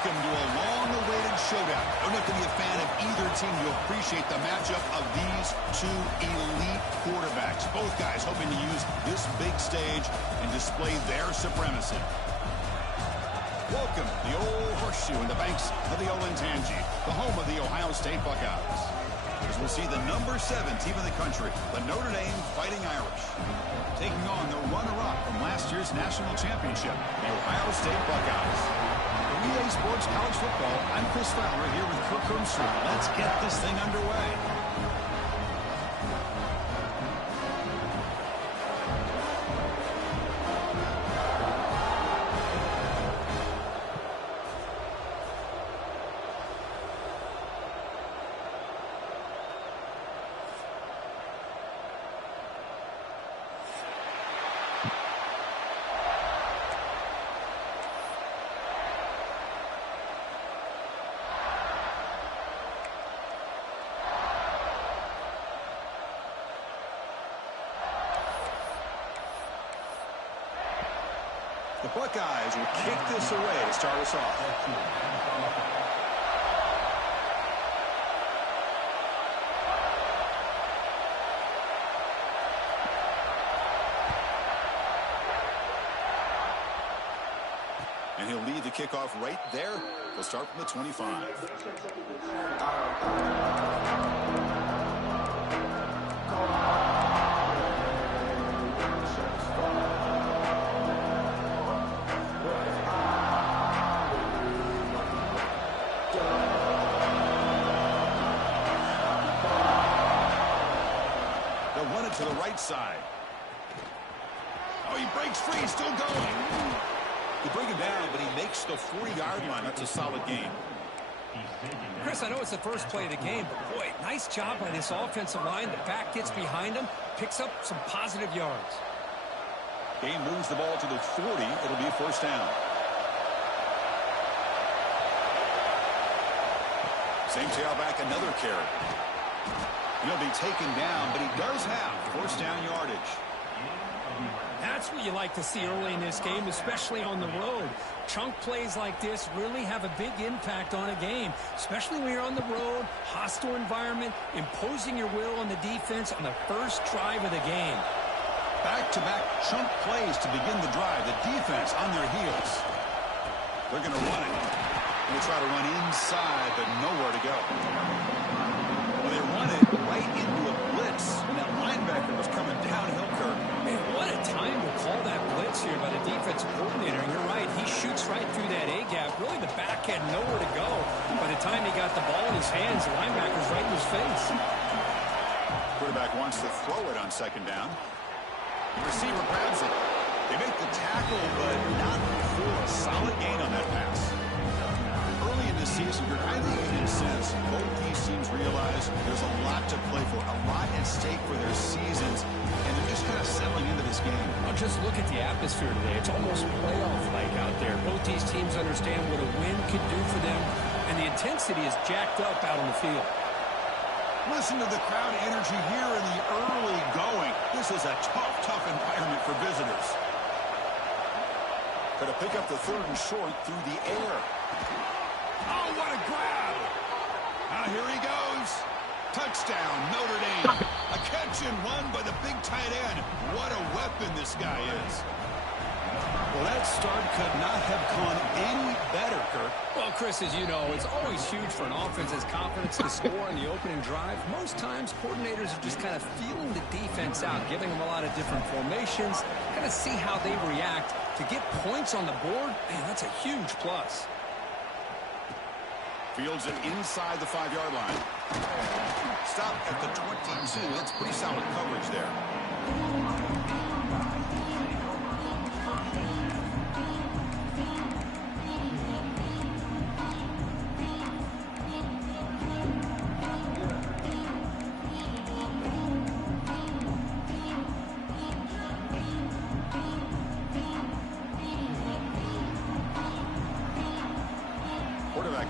Welcome to a long-awaited showdown. You don't have to be a fan of either team to appreciate the matchup of these two elite quarterbacks. Both guys hoping to use this big stage and display their supremacy. Welcome to the old horseshoe in the banks of the Olentangy, the home of the Ohio State Buckeyes. As we'll see the number 7 team in the country, the Notre Dame Fighting Irish, taking on the runner-up from last year's national championship, the Ohio State Buckeyes. For EA Sports College Football, I'm Chris Fowler here with Kirk Hermstrom. Let's get this thing underway. The Buckeyes will kick this away to start us off. And he'll lead the kickoff right there. He'll start from the 25. To the right side. Oh, he breaks free, still going. They bring him down, but he makes the 40-yard line. That's a solid game. Chris, I know it's the first play of the game, but boy, nice job by this offensive line. The back gets behind him, picks up some positive yards. Game moves the ball to the 40. It'll be a first down. Same tailback, another carry. He'll be taken down, but he does have first down yardage. That's what you like to see early in this game, especially on the road. Chunk plays like this really have a big impact on a game, especially when you're on the road, hostile environment, imposing your will on the defense on the first drive of the game. Back-to-back chunk plays to begin the drive. The defense on their heels. They're going to run it. They try to run inside, but nowhere to go. Well, they run it right into a blitz, and that linebacker was coming downhill, Kirk. Man, what a time to call that blitz here by the defensive coordinator. And you're right, he shoots right through that A-gap. Really, the back had nowhere to go. By the time he got the ball in his hands, the linebacker's right in his face. Quarterback wants to throw it on second down. The receiver grabs it. They make the tackle, but not for a solid gain on that pass. Early in the season, I think you can sense both these teams realize there's a lot to play for, a lot at stake for their seasons, and they're just kind of settling into this game. Well, just look at the atmosphere today. It's almost playoff-like out there. Both these teams understand what a win could do for them, and the intensity is jacked up out on the field. Listen to the crowd energy here in the early going. This is a tough environment for visitors. Going to pick up the third and short through the air. Oh, what a grab! Now here he goes. Touchdown, Notre Dame. A catch and run by the big tight end. What a weapon this guy is. Well, that start could not have gone any better, Kirk. Well, Chris, as you know, it's always huge for an offense's confidence to score in the opening drive. Most times, coordinators are just kind of feeling the defense out, giving them a lot of different formations, kind of see how they react. To get points on the board, man, that's a huge plus. Fields it inside the 5-yard line. Stop at the 22. That's pretty solid coverage there.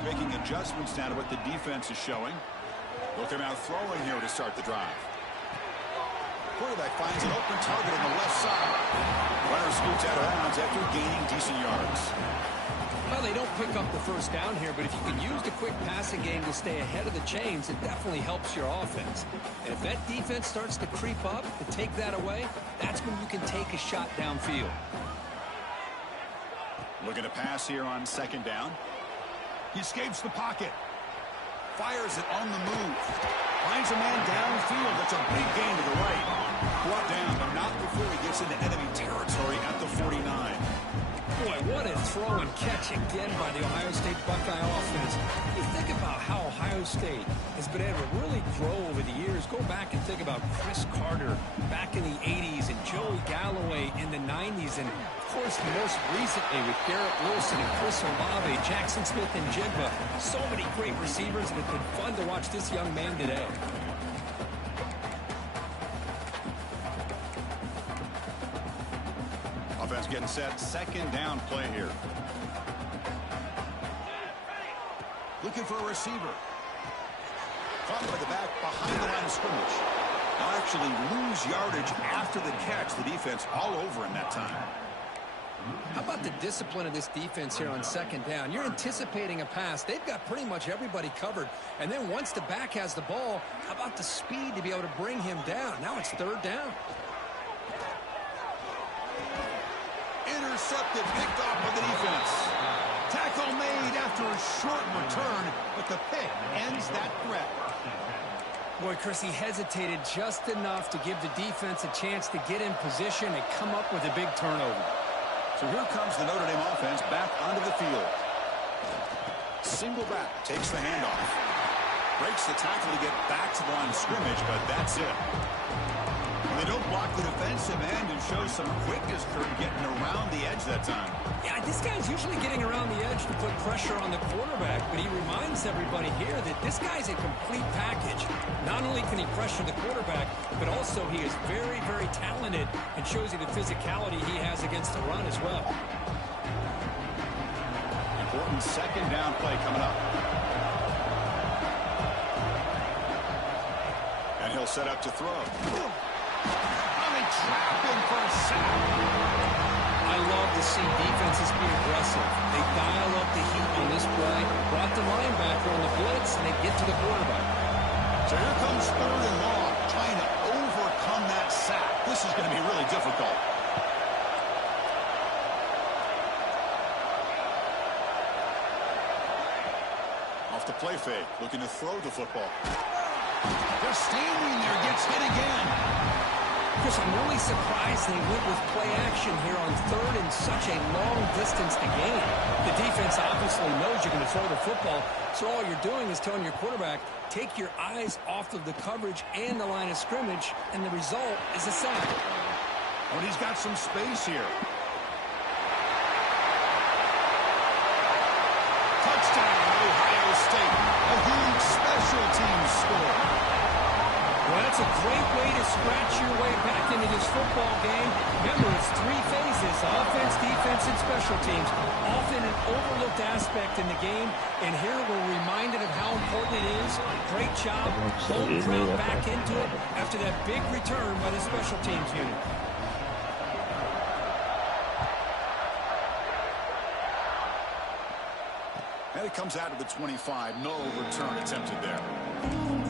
Making adjustments down to what the defense is showing. They'll come out throwing here to start the drive. Quarterback finds an open target on the left side. Runner scoots out of bounds after gaining decent yards. Well, they don't pick up the first down here, but if you can use the quick passing game to stay ahead of the chains, it definitely helps your offense. And if that defense starts to creep up to take that away, that's when you can take a shot downfield. Looking to pass here on second down. He escapes the pocket. Fires it on the move. Finds a man downfield. That's a big gain to the right. Brought down, but not before he gets into enemy territory at the 49. Boy, what a throw and catch again by the Ohio State Buckeye offense. You think about how Ohio State has been able to really grow over the years. Go back and think about Chris Carter back in the 80s and Joey Galloway in the 90s. And, of course, most recently with Garrett Wilson and Chris Olave, Jackson Smith and Jigba. So many great receivers, and it's been fun to watch this young man today. Offense getting set. Second down play here. Looking for a receiver. Caught by the back behind the line of scrimmage. Now actually lose yardage after the catch. The defense all over him that time. How about the discipline of this defense here on second down? You're anticipating a pass. They've got pretty much everybody covered. And then once the back has the ball, how about the speed to be able to bring him down? Now it's third down. Intercepted, picked off by the defense. Tackle made after a short return, but the pick ends that threat. Boy, Chris, he hesitated just enough to give the defense a chance to get in position and come up with a big turnover. So here comes the Notre Dame offense back onto the field. Single back, takes the handoff. Breaks the tackle to get back to the line of scrimmage, but that's it. They don't block the defensive end and show some quickness for getting around the edge that time. Yeah, this guy's usually getting around the edge to put pressure on the quarterback, but he reminds everybody here that this guy's a complete package. Not only can he pressure the quarterback, but also he is very, very talented and shows you the physicality he has against the run as well. Important second down play coming up. And he'll set up to throw. Trapped him for a sack. I love to see defenses be aggressive. They dial up the heat on this play, brought the linebacker on the blitz, and they get to the quarterback. So here comes third and long, trying to overcome that sack. This is going to be really difficult. Off the play fake, looking to throw the football. Just standing there, gets hit again. Chris, I'm really surprised they went with play action here on third and such a long distance to gain. The defense obviously knows you're going to throw the football, so all you're doing is telling your quarterback, take your eyes off of the coverage and the line of scrimmage, and the result is a sack. But he's got some space here. Touchdown, Ohio State. A huge special teams score. Well, that's a great way to scratch your way back into this football game. Remember, it's three phases: offense, defense, and special teams. Often an overlooked aspect in the game, and here we're reminded of how important it is. Great job. Home crowd back into it after that big return by the special teams unit. And it comes out of the 25. No return attempted there.